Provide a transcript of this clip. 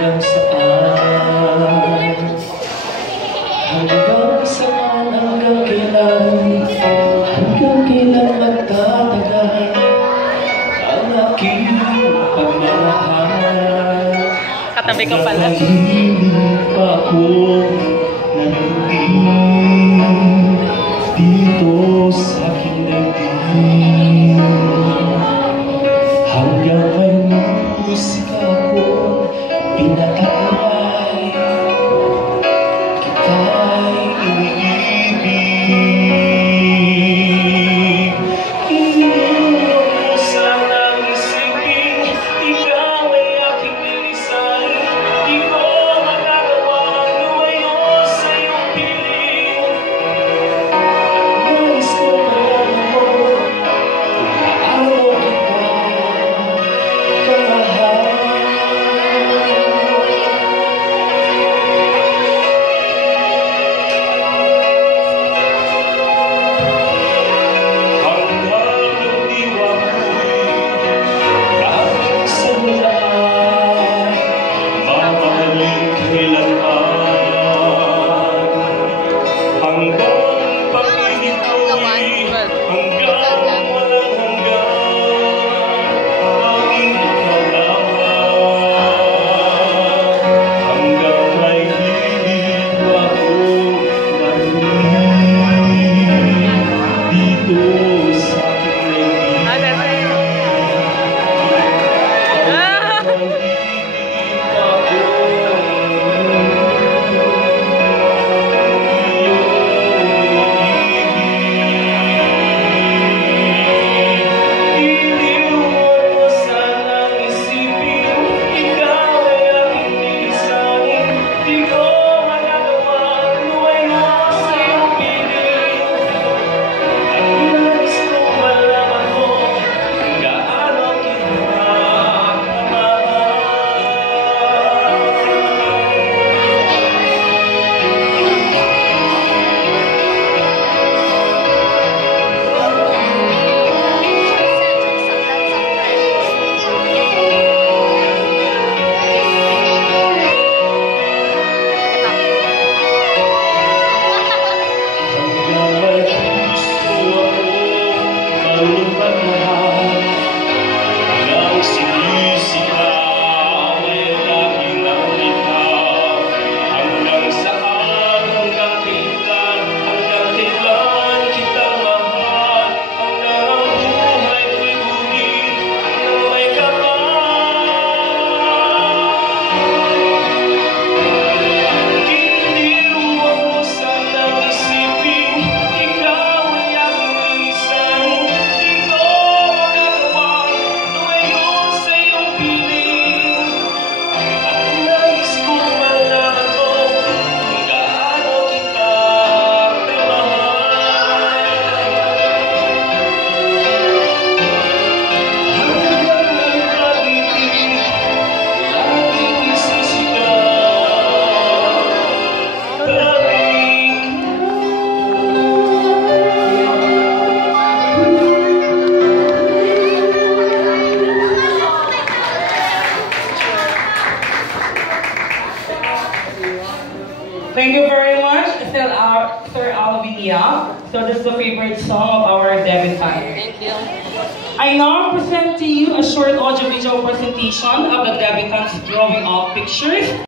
hanggang saan? Hanggang saan, hanggang kailan? Hanggang kailan magtatagal ang aking pagmamahal? Katabi ko pala. Hindi pa ako nandun dito sa aking daigdig. Hanggang may musika ko pinataway, kita'y iniibig. Hindi mo sanang isipin, ikaw ay aking nilisan. Di ko magagawang lumayo sa iyong piling. Nais ko malaman mo, araw kita kamahal. Thank you very much, Sir Alvia. So this is the favorite song of our debutant. Thank you. I now present to you a short audiovisual presentation of the debutant's growing up pictures.